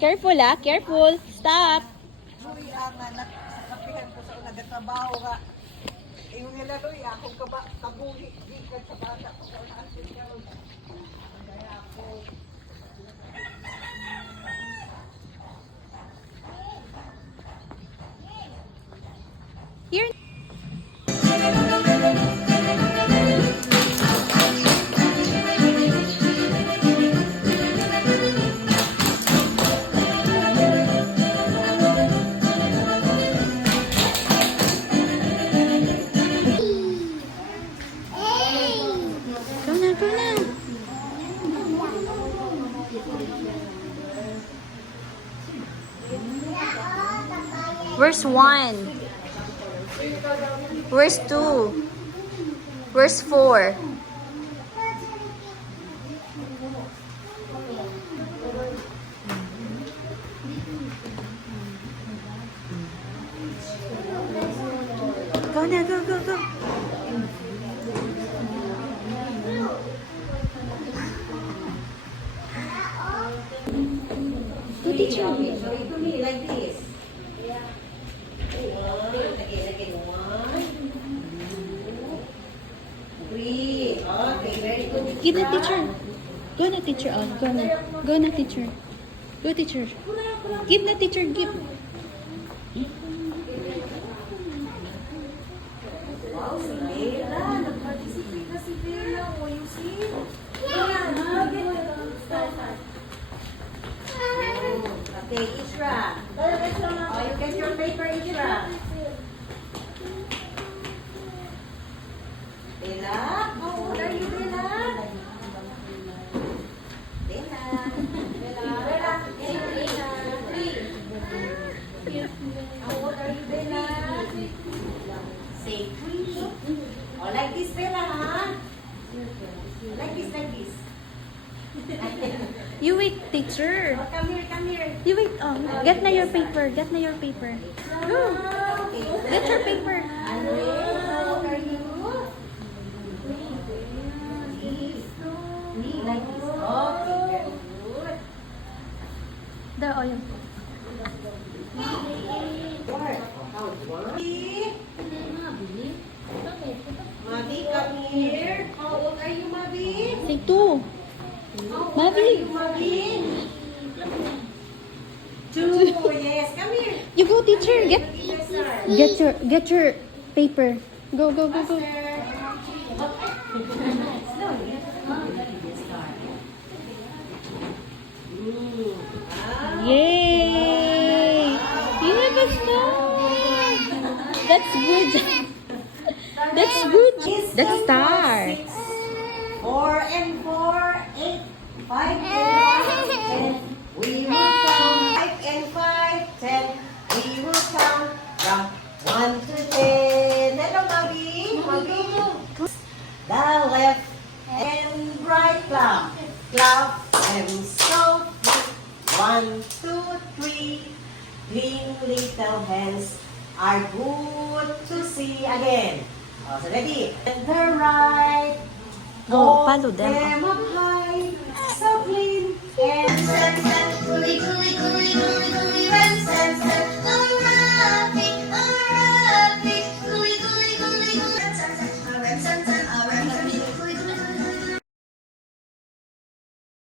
Careful ah, careful. Stop. Luy ang nakapihan ko sa nagatrabaho nga. Yung nila Luy, akong kabuhi, di ka sa bata ko sa naasin ka. Kaya ako. Here. Go na, go na. Where's 1? Where's 2? Where's 4? Go na, go, go, go. Go, teacher. Show it to me like this. Again. 1, 2, 3. Okay, very good. Give the teacher. Go na, teacher. Oh, go na. Go na, teacher. Go, teacher. Give na, teacher. Give. Wow, si Bella. Nag-participate na si Bella. Oh, you see? Okay, Isra. Oh, you get your paper, Isra. Bella? How old are you, Bella? Bella. Bella. How old are you, Bella? Say 3. Oh, like this, Bella, huh? Like this. You wait, teacher. Oh, come here. You wait. Oh, get na your paper. Get na your paper. Go. Okay. Get your paper. How old are you? Like this. Okay, very good. The oil. Mavi, come here. How old are you, Mavi? Say 2. Mavi. Mavi? 2. Yes, come here. You go, teacher. Yes, sir. Get your paper. Go, go, go, go. Yay! You have a star. That's good. That's good. That's star. 4 and 4, 8, 5 and 5, 10. We will count 5 and 5, 10. We will count from 1 to 10. Hello, Mavi. Mavi. The left and right clap. Clap and so 1, 2, 3. Clean little hands are good to see again. So ready? And the right. Go, follow them. Them up high, so